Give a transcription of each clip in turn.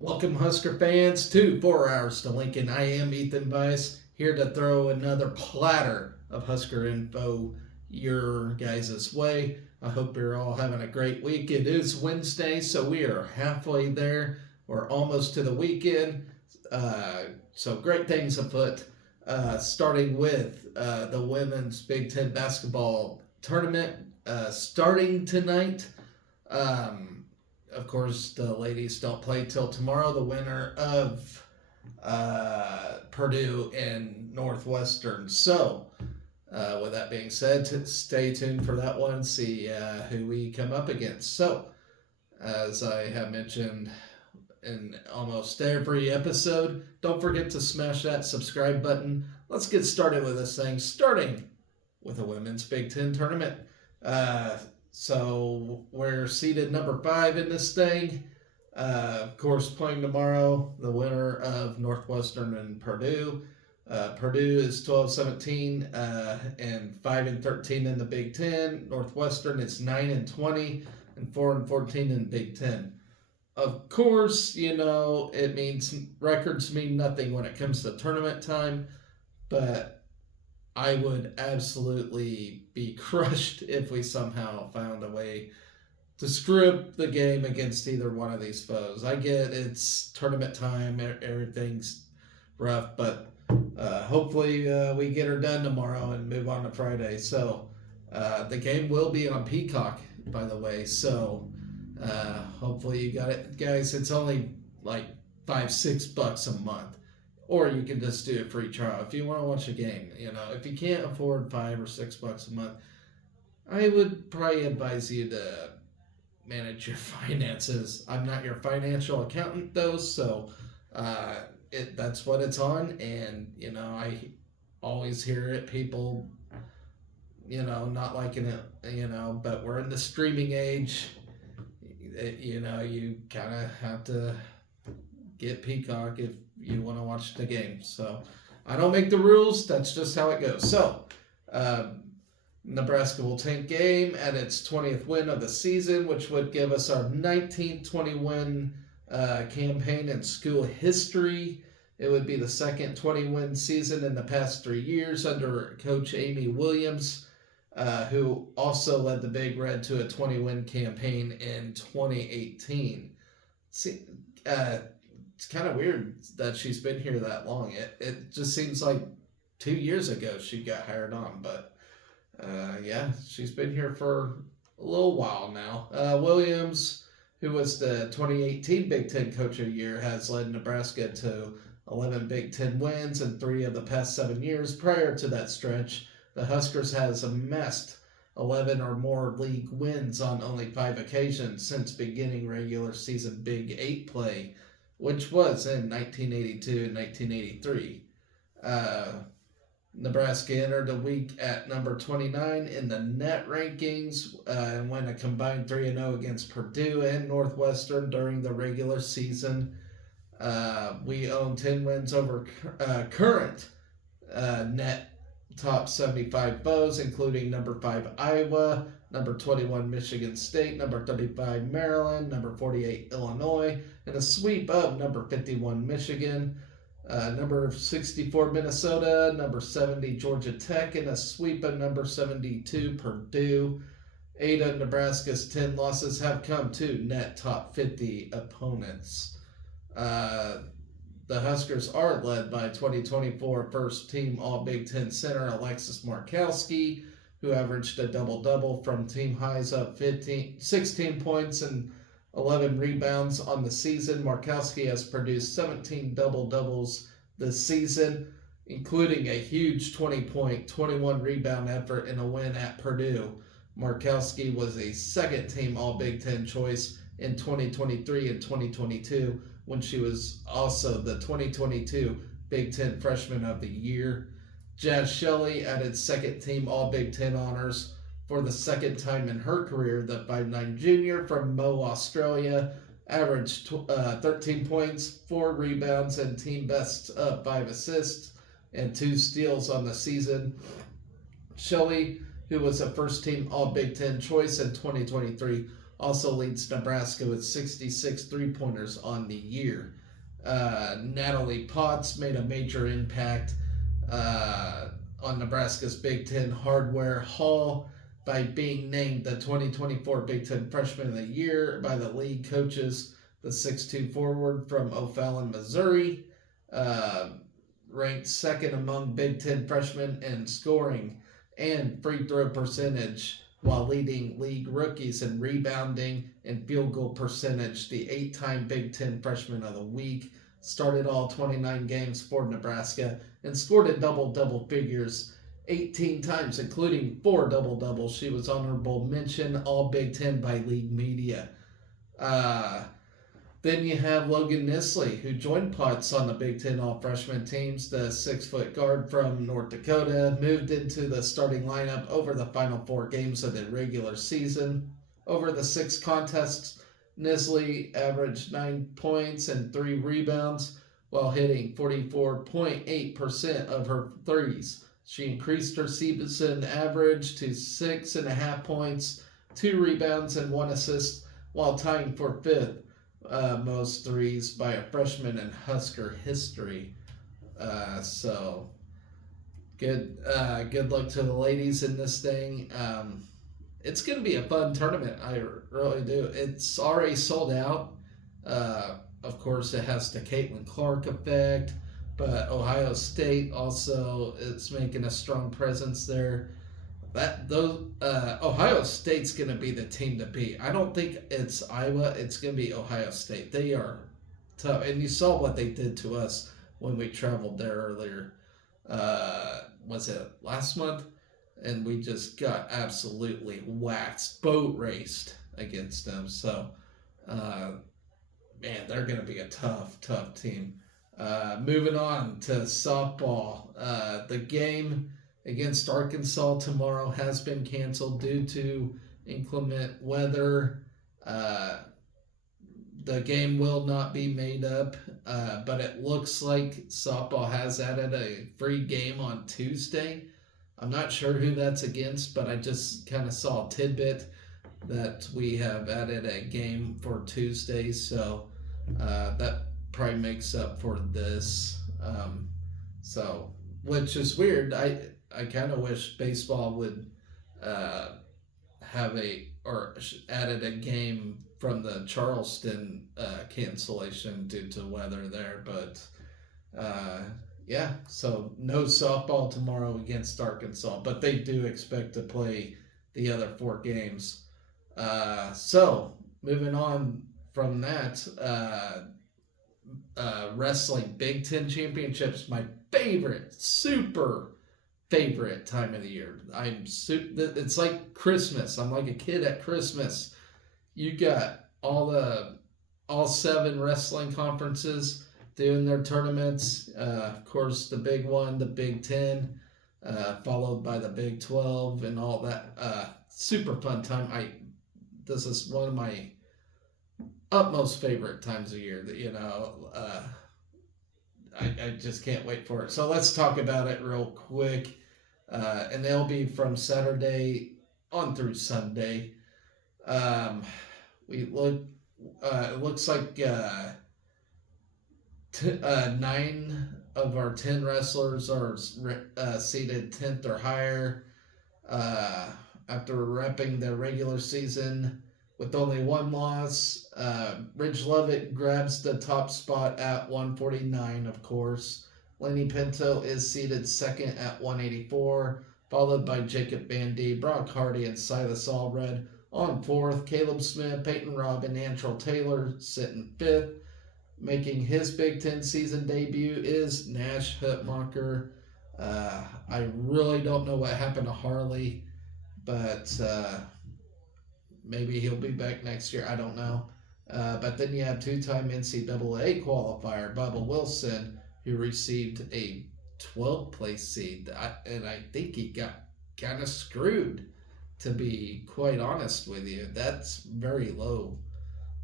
Welcome, Husker fans, to 4 Hours to Lincoln. I am Ethan Bice, here to throw another platter of Husker info your guys' way. I hope you're all having a great week. It is Wednesday, so we are halfway there. We're almost to the weekend. So great things afoot. Starting with the women's Big Ten basketball tournament starting tonight. Of course, the ladies don't play till tomorrow. The winner of Purdue and Northwestern. So, with that being said, stay tuned for that one. See who we come up against. So, as I have mentioned in almost every episode, don't forget to smash that subscribe button. Let's get started with this thing. Starting with the women's Big Ten tournament. So we're seeded number 5 in this thing. Of course, playing tomorrow, the winner of Northwestern and Purdue. Purdue is 12-17 and 5-13 in the Big Ten. Northwestern is 9-20 and 4-14 in Big Ten. Of course, it means records mean nothing when it comes to tournament time, but I would absolutely be crushed if we somehow found a way to screw up the game against either one of these foes. I get it's tournament time, everything's rough, but hopefully we get her done tomorrow and move on to Friday. So the game will be on Peacock, by the way. So hopefully you got it, guys. It's only like $5-6 a month. Or you can just do a free trial if you want to watch a game. If you can't afford $5 or $6 a month, I would probably advise you to manage your finances. I'm not your financial accountant though, so that's what it's on. And I always hear it. People, not liking it. But we're in the streaming age. You kind of have to get Peacock if you want to watch the game. So I don't make the rules. That's just how it goes. So Nebraska will take game at its 20th win of the season, which would give us our 19-20 win campaign in school history. It would be the second 20-win season in the past 3 years under Coach Amy Williams, who also led the Big Red to a 20-win campaign in 2018. See, it's kind of weird that she's been here that long. It just seems like 2 years ago she got hired on, but yeah, she's been here for a little while now. Williams, who was the 2018 Big Ten Coach of the Year, has led Nebraska to 11 Big Ten wins in 3 of the past 7 years. Prior to that stretch, the Huskers has amassed 11 or more league wins on only 5 occasions since beginning regular season Big 8 play, which was in 1982 and 1983. Nebraska entered the week at number 29 in the net rankings and went a combined 3-0 against Purdue and Northwestern during the regular season. We own 10 wins over current net top 75 foes, including number 5 Iowa, number 21 Michigan State, number 35 Maryland, number 48 Illinois, and a sweep of number 51 Michigan, number 64 Minnesota, number 70 Georgia Tech, and a sweep of number 72 Purdue. 8 of Nebraska's 10 losses have come to net top 50 opponents. The Huskers are led by 2024 first-team All-Big Ten center Alexis Markowski, who averaged a double-double from team highs of 16 points and 11 rebounds on the season. Markowski has produced 17 double-doubles this season, including a huge 20-point, 21-rebound effort in a win at Purdue. Markowski was a second-team All-Big Ten choice in 2023 and 2022, when she was also the 2022 Big Ten Freshman of the Year. Jaz Shelley added second-team All-Big Ten honors for the second time in her career. The 5'9" junior from Mo, Australia, averaged 13 points, 4 rebounds, and team best 5 assists and 2 steals on the season. Shelley, who was a first-team All-Big Ten choice in 2023, Also leads Nebraska with 66 three-pointers on the year. Natalie Potts made a major impact on Nebraska's Big Ten Hardware Hall by being named the 2024 Big Ten Freshman of the Year by the league coaches. The 6'2 forward from O'Fallon, Missouri, ranked second among Big Ten freshmen in scoring and free throw percentage, while leading league rookies in rebounding and field goal percentage. The 8-time Big Ten Freshman of the Week, started all 29 games for Nebraska and scored in double figures 18 times, including 4 double-doubles. She was honorable mention All Big Ten by league media. Then you have Logan Nisley, who joined Potts on the Big Ten All-Freshman teams. The 6-foot guard from North Dakota moved into the starting lineup over the final 4 games of the regular season. Over the 6 contests, Nisley averaged 9 points and 3 rebounds while hitting 44.8% of her threes. She increased her season average to 6.5 points, 2 rebounds, and 1 assist, while tying for 5th most threes by a freshman in Husker history. So good luck to the ladies in this thing. It's going to be a fun tournament. I really do. It's already sold out. Of course, it has the Caitlin Clark effect, but Ohio State also is making a strong presence there. Ohio State's going to be the team to beat. I don't think it's Iowa. It's going to be Ohio State. They are tough, and you saw what they did to us when we traveled there earlier. Was it last month? And we just got absolutely waxed, boat raced against them. So, man, they're going to be a tough team. Moving on to softball. The game against Arkansas tomorrow has been canceled due to inclement weather. The game will not be made up, but it looks like softball has added a free game on Tuesday. I'm not sure who that's against, but I just kind of saw a tidbit that we have added a game for Tuesday, so that probably makes up for this. Which is weird. I kind of wish baseball would have added a game from the Charleston cancellation due to weather there, but yeah, so no softball tomorrow against Arkansas, but they do expect to play the other 4 games. So moving on from that, wrestling Big Ten Championships, my super favorite time of the year. It's like Christmas. I'm like a kid at Christmas. You got all 7 wrestling conferences doing their tournaments. Of course, the big one, the Big Ten, followed by the Big 12 and all that. Super fun time. This is one of my utmost favorite times of year. I just can't wait for it. So let's talk about it real quick. And they'll be from Saturday on through Sunday. It looks like 9 of our 10 wrestlers are seeded 10th or higher after wrapping their regular season with only 1 loss. Ridge Lovett grabs the top spot at 149, of course. Lenny Pinto is seated 2nd at 184, followed by Jacob Bandy, Brock Hardy, and Silas Allred. On 4th, Caleb Smith, Peyton Robb, and Antrell Taylor sitting 5th. Making his Big Ten season debut is Nash Hutmacher. I really don't know what happened to Harley, but maybe he'll be back next year. I don't know. But then you have 2-time NCAA qualifier Bubba Wilson, who received a 12th place seed. And I think he got kind of screwed, to be quite honest with you. That's very low,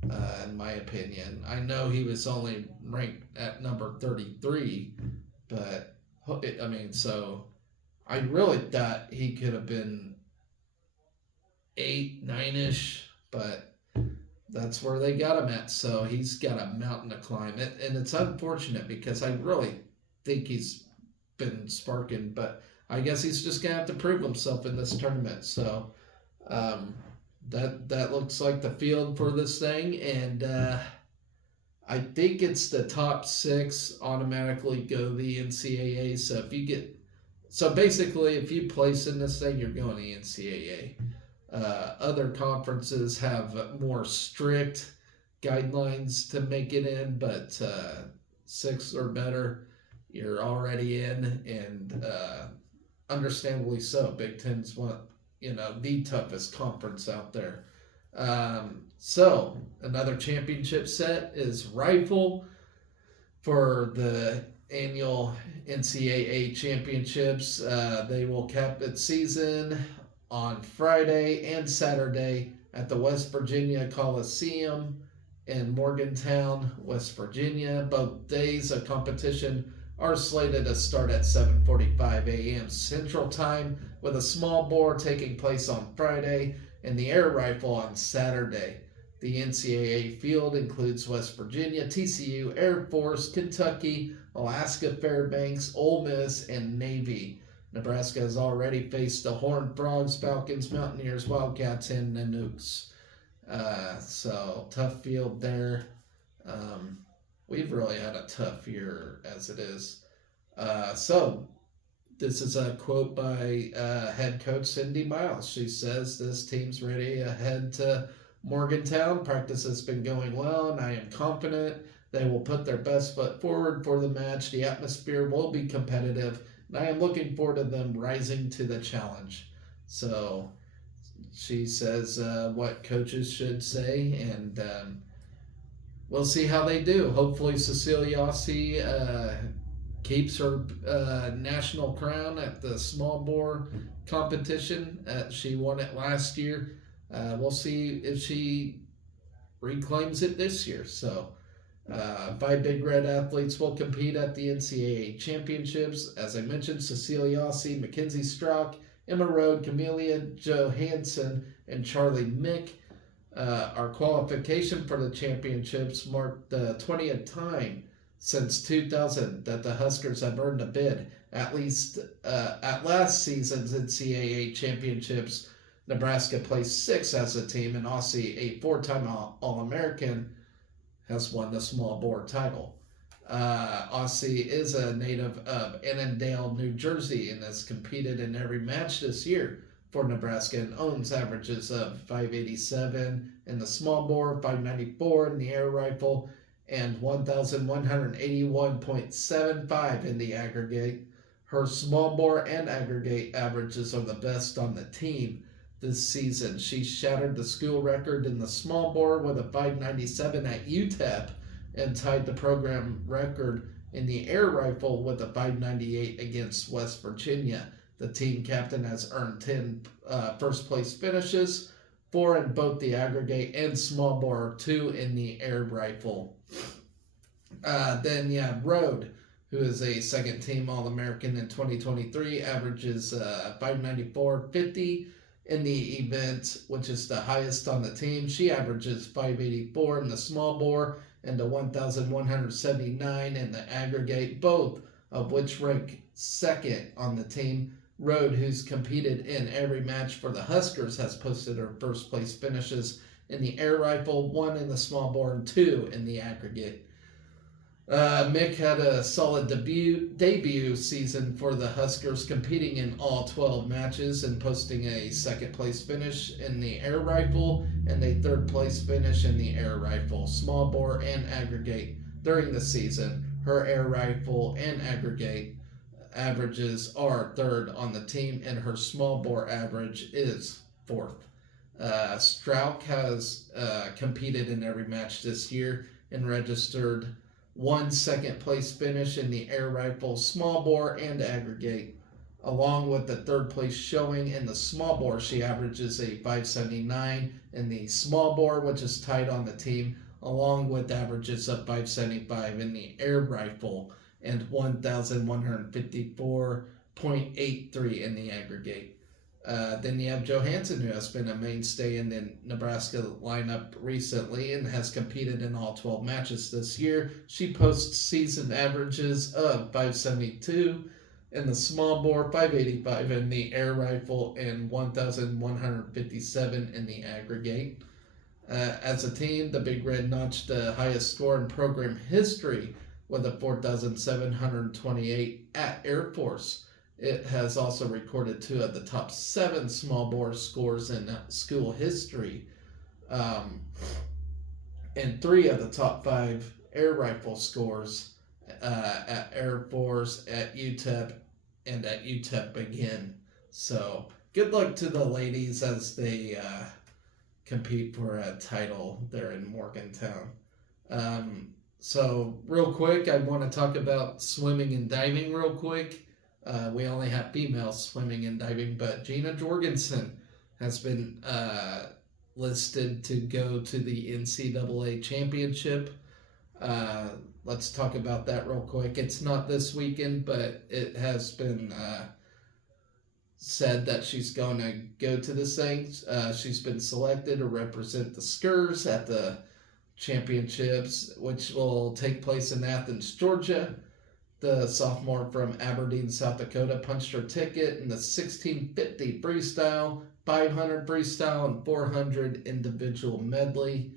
in my opinion. I know he was only ranked at number 33, but so I really thought he could have been 8, 9-ish, but that's where they got him at. So he's got a mountain to climb. And it's unfortunate because I really think he's been sparking, but I guess he's just gonna have to prove himself in this tournament. So um, that looks like the field for this thing, and I think it's the top six automatically go the NCAA. So basically, if you place in this thing, you're going to the NCAA. Other conferences have more strict guidelines to make it in, but six or better, you're already in, and understandably so. Big Ten's the toughest conference out there. So another championship set is rifle for the annual NCAA championships. They will cap its season on Friday and Saturday at the West Virginia Coliseum in Morgantown, West Virginia. Both days of competition are slated to start at 7:45 a.m. Central Time, with a small bore taking place on Friday and the air rifle on Saturday. The NCAA field includes West Virginia, TCU, Air Force, Kentucky, Alaska Fairbanks, Ole Miss, and Navy. Nebraska has already faced the Horned Frogs, Falcons, Mountaineers, Wildcats, and Nanooks. So tough field there. We've really had a tough year as it is. So this is a quote by head coach Cindy Miles. She says, "This team's ready ahead to Morgantown. Practice has been going well, and I am confident they will put their best foot forward for the match. The atmosphere will be competitive, and I am looking forward to them rising to the challenge." So she says what coaches should say, and we'll see how they do. Hopefully, Cecilia Ossie keeps her national crown at the small bore competition. She won it last year. We'll see if she reclaims it this year. So, 5 Big Red athletes will compete at the NCAA championships. As I mentioned, Cecilia Ossie, Mackenzie Strauch, Emma Road, Camelia Johansson, and Charlie Mick. Our qualification for the championships marked the 20th time since 2000 that the Huskers have earned a bid. At least at last season's NCAA championships, Nebraska placed 6th as a team, and Ossie, a 4-time All-American, has won the small bore title. Ossie is a native of Annandale, New Jersey, and has competed in every match this year for Nebraska and owns averages of 587 in the small bore, 594 in the air rifle, and 1,181.75 in the aggregate. Her small bore and aggregate averages are the best on the team this season. She shattered the school record in the small bore with a 597 at UTEP and tied the program record in the air rifle with a 598 against West Virginia. The team captain has earned 10 first place finishes, 4 in both the aggregate and small bore, 2 in the air rifle. Then you have Road, who is a second team All-American in 2023, averages 594.50 in the event, which is the highest on the team. She averages 584 in the small bore and 1,179 in the aggregate, both of which rank second on the team. Road, who's competed in every match for the Huskers, has posted her first place finishes in the air rifle, 1 in the small bore, and 2 in the aggregate. Mick had a solid debut season for the Huskers, competing in all 12 matches and posting a second place finish in the air rifle and a third place finish in the air rifle, small bore, and aggregate during the season. Her air rifle and aggregate averages are third on the team, and her small bore average is fourth. Strauch has competed in every match this year and registered 1 second place finish in the air rifle, small bore, and aggregate. Along with the third place showing in the small bore, she averages a 579 in the small bore, which is tied on the team, along with averages of 575 in the air rifle and 1,154.83 in the aggregate. Then you have Johansson, who has been a mainstay in the Nebraska lineup recently and has competed in all 12 matches this year. She posts season averages of 572 in the small bore, 585 in the air rifle, and 1,157 in the aggregate. As a team, the Big Red notched the highest score in program history with a 4,728 at Air Force. It has also recorded 2 of the top 7 small bore scores in school history, and 3 of the top 5 air rifle scores at Air Force, at UTEP, and at UTEP again. So good luck to the ladies as they compete for a title there in Morgantown. So real quick, I want to talk about swimming and diving real quick. We only have females swimming and diving, but Gina Jorgensen has been listed to go to the NCAA championship. Let's talk about that real quick. It's not this weekend, but it has been said that she's going to go to this thing. She's been selected to represent the Skurs at the championships, which will take place in Athens, Georgia. The sophomore from Aberdeen, South Dakota, punched her ticket in the 1650 freestyle, 500 freestyle, and 400 individual medley.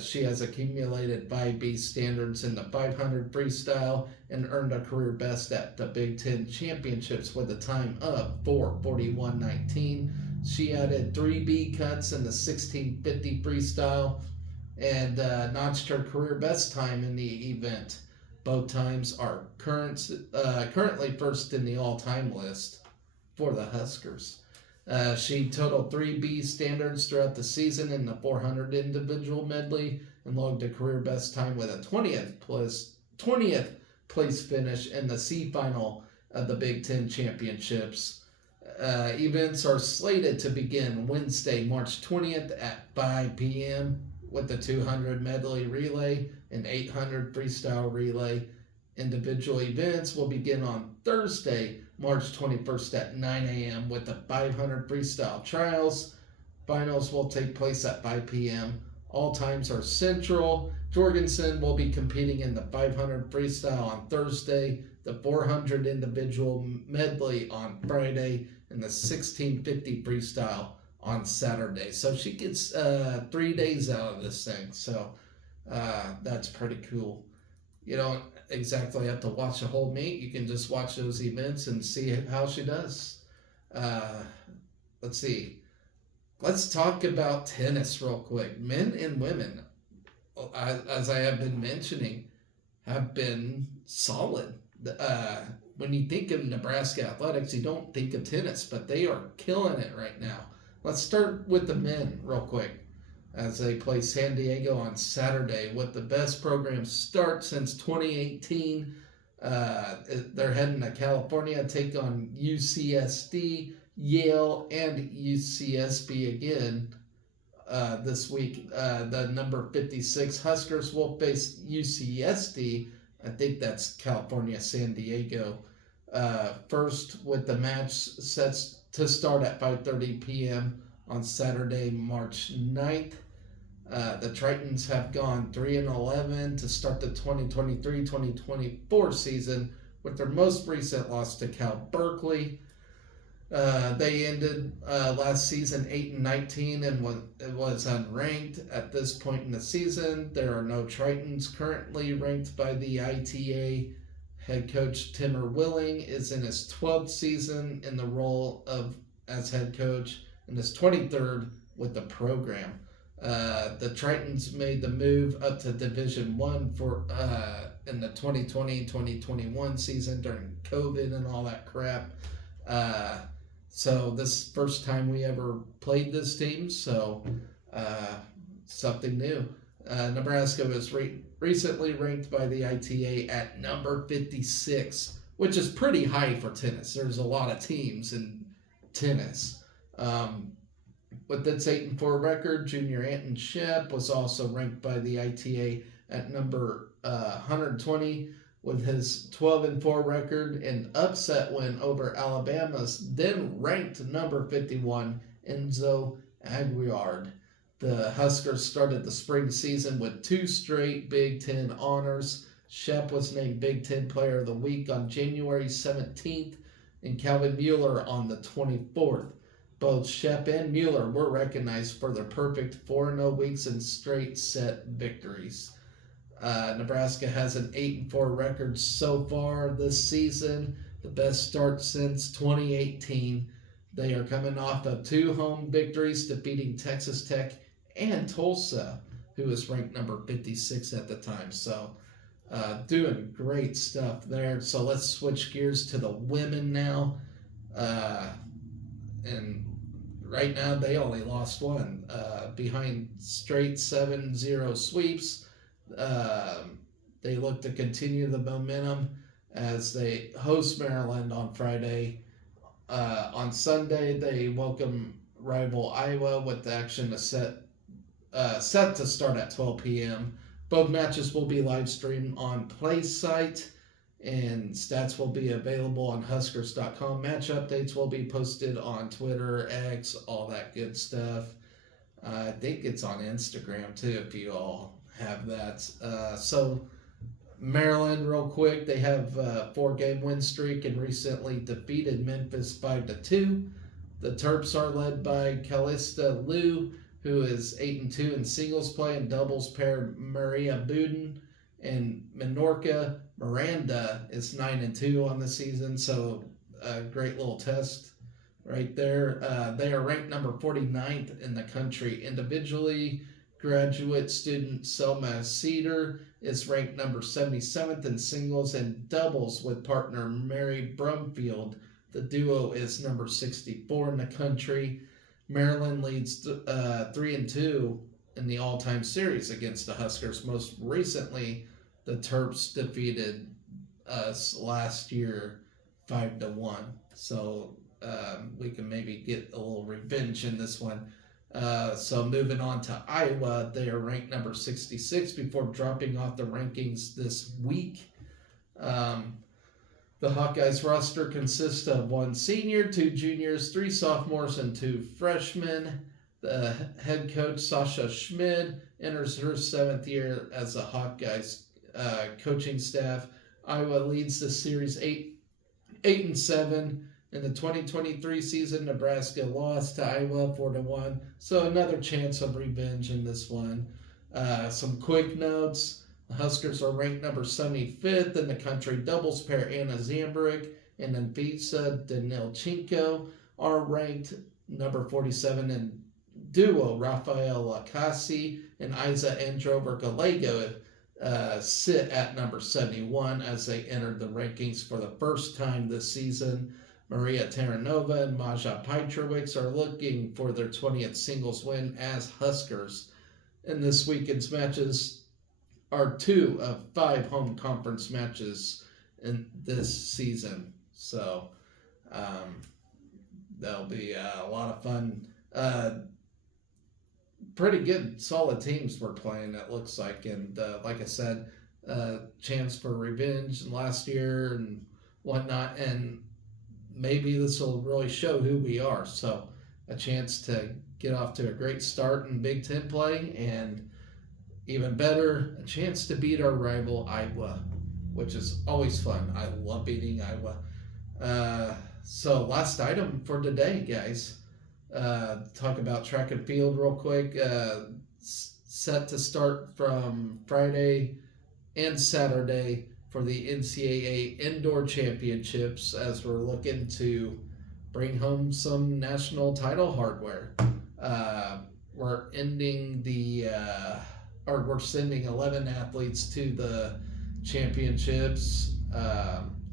She has accumulated 5B standards in the 500 freestyle and earned a career best at the Big Ten Championships with a time of 4:41.19. She added 3B cuts in the 1650 freestyle and notched her career best time in the event. Both times are currently first in the all-time list for the Huskers. She totaled 3B standards throughout the season in the 400 individual medley and logged a career best time with a 20th place finish in the C final of the Big Ten Championships. Events are slated to begin Wednesday, March 20th at 5 p.m. with the 200 medley relay and 800 freestyle relay. Individual events will begin on Thursday, March 21st at 9 a.m. with the 500 freestyle trials. Finals will take place at 5 p.m. All times are central. Jorgensen will be competing in the 500 freestyle on Thursday, the 400 individual medley on Friday, and the 1650 freestyle on Saturday. So she gets 3 days out of this thing. So that's pretty cool. You don't exactly have to watch the whole meet. You can just watch those events and see how she does. Let's see. Let's talk about tennis real quick. Men and women, as I have been mentioning, have been solid. When you think of Nebraska athletics, you don't think of tennis, but they are killing it right now. Let's start with the men real quick as they play San Diego on Saturday with the best program start since 2018. They're heading to California, take on UCSD, Yale, and UCSB again this week. The number 56 Huskers will face UCSD. I think that's California, San Diego. First with the match sets to start at 5:30 p.m. on Saturday, March 9th. The Tritons have gone 3-11 to start the 2023-2024 season with their most recent loss to Cal Berkeley. They ended last season 8-19 and was unranked at this point in the season. There are no Tritons currently ranked by the ITA. Head coach Timur Willing is in his 12th season in the role as head coach and his 23rd with the program. The Tritons made the move up to Division I for in the 2020-2021 season during COVID and all that crap. So this first time we ever played this team, so something new. Nebraska was recently ranked by the ITA at number 56, which is pretty high for tennis. There's a lot of teams in tennis. With its 8-4 record, junior Anton Shep was also ranked by the ITA at number 120 with his 12-4 record and upset win over Alabama's then ranked number 51 Enzo Aguilar. The Huskers started the spring season with 2 straight Big Ten honors. Shep was named Big Ten Player of the Week on January 17th and Calvin Mueller on the 24th. Both Shep and Mueller were recognized for their perfect 4-0 weeks and straight set victories. Nebraska has an 8-4 record so far this season, the best start since 2018. They are coming off of 2 home victories, defeating Texas Tech and Tulsa, who was ranked number 56 at the time. So doing great stuff there. So let's switch gears to the women now. And right now they only lost one behind straight 7-0 sweeps. They look to continue the momentum as they host Maryland on Friday. On Sunday, they welcome rival Iowa with the action set to start at 12 p.m. Both matches will be live streamed on PlaySite, and stats will be available on Huskers.com. Match updates will be posted on Twitter, X, all that good stuff. I think it's on Instagram too, if you all have that. So Maryland, real quick, they have a 4-game win streak and recently defeated Memphis 5-2. The Terps are led by Calista Liu, who is 8-2 in singles play and doubles pair Maria Budin, and Minorca Miranda is 9-2 on the season. So a great little test right there. They are ranked number 49th in the country individually. Graduate student Selma Cedar is ranked number 77th in singles and doubles with partner Mary Brumfield. The duo is number 64 in the country. Maryland leads 3-2 in the all-time series against the Huskers. Most recently, the Terps defeated us last year 5-1. So we can maybe get a little revenge in this one. So moving on to Iowa, they are ranked number 66 before dropping off the rankings this week. The Hawkeyes roster consists of 1 senior, 2 juniors, 3 sophomores, and 2 freshmen. The head coach, Sasha Schmid, enters her 7th year as the Hawkeyes coaching staff. Iowa leads the series 8-7. In the 2023 season, Nebraska lost to Iowa 4-1. So another chance of revenge in this one. Some quick notes. The Huskers are ranked number 75th in the country. Doubles pair Anna Zambrick and Anvisa Danilchenko are ranked number 47 in duo. Rafael Lacasi and Isa Androver Gallego sit at number 71 as they entered the rankings for the first time this season. Maria Taranova and Maja Petrovic are looking for their 20th singles win as Huskers. In this weekend's matches are 2 of 5 home conference matches in this season. So that'll be a lot of fun. Pretty good, solid teams we're playing, it looks like. And like I said, chance for revenge last year and whatnot. And maybe this will really show who we are. So a chance to get off to a great start in Big Ten play, and even better, a chance to beat our rival Iowa, which is always fun. I love beating Iowa. So last item for today, guys. Talk about track and field real quick. Set to start from Friday and Saturday for the NCAA Indoor Championships as we're looking to bring home some national title hardware. We're ending we're sending 11 athletes to the championships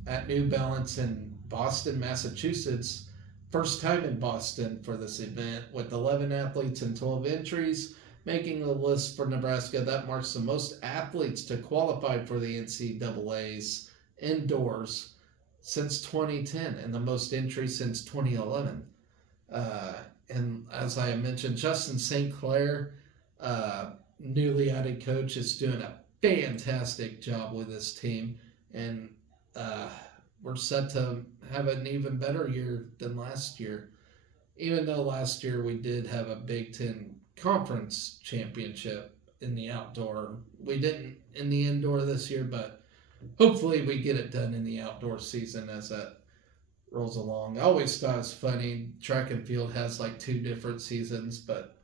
at New Balance in Boston, Massachusetts. First time in Boston for this event, with 11 athletes and 12 entries, making the list for Nebraska. That marks the most athletes to qualify for the NCAA's indoors since 2010 and the most entries since 2011. And as I mentioned, Justin St. Clair, newly added coach, is doing a fantastic job with this team. and we're set to have an even better year than last year. Even though last year we did have a Big Ten conference championship in the outdoor, we didn't in the indoor this year, but hopefully we get it done in the outdoor season as that rolls along. I always thought it's funny. Track and field has like 2 different seasons, but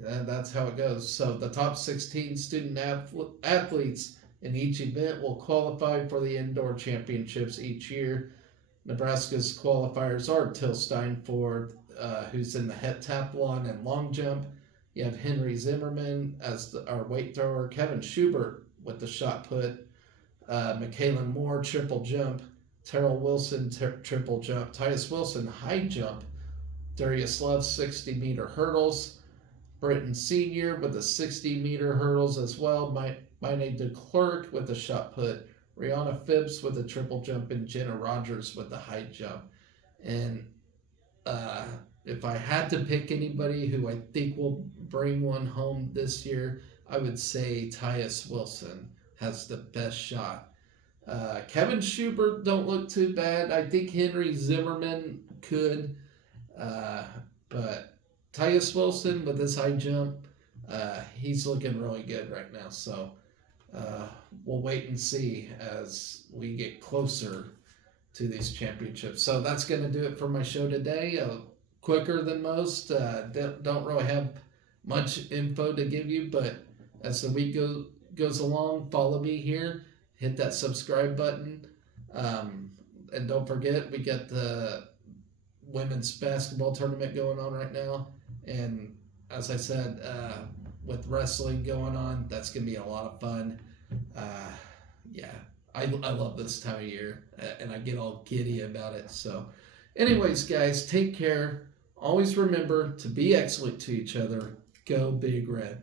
that's how it goes. So the top 16 student athletes in each event will qualify for the indoor championships each year. Nebraska's qualifiers are Tilstein Ford, who's in the heptathlon and long jump. You have Henry Zimmerman as our weight thrower, Kevin Schubert with the shot put, Michaela Moore triple jump, Terrell Wilson triple jump, Titus Wilson high jump, Darius Love 60-meter hurdles, Britton Sr. with the 60-meter hurdles as well, Maine DeClerc with the shot put, Rihanna Phipps with the triple jump, and Jenna Rogers with the high jump. And if I had to pick anybody who I think will bring one home this year, I would say Titus Wilson has the best shot. Kevin Schubert don't look too bad. I think Henry Zimmerman could, but Titus Wilson with his high jump, he's looking really good right now. So we'll wait and see as we get closer to these championships. So that's going to do it for my show today. Quicker than most. Don't really have much info to give you, but as the week goes along, follow me here. Hit that subscribe button. And don't forget, we got the women's basketball tournament going on right now. And as I said, with wrestling going on, that's going to be a lot of fun. Yeah, I love this time of year, and I get all giddy about it. So anyways, guys, take care. Always remember to be excellent to each other. Go Big Red.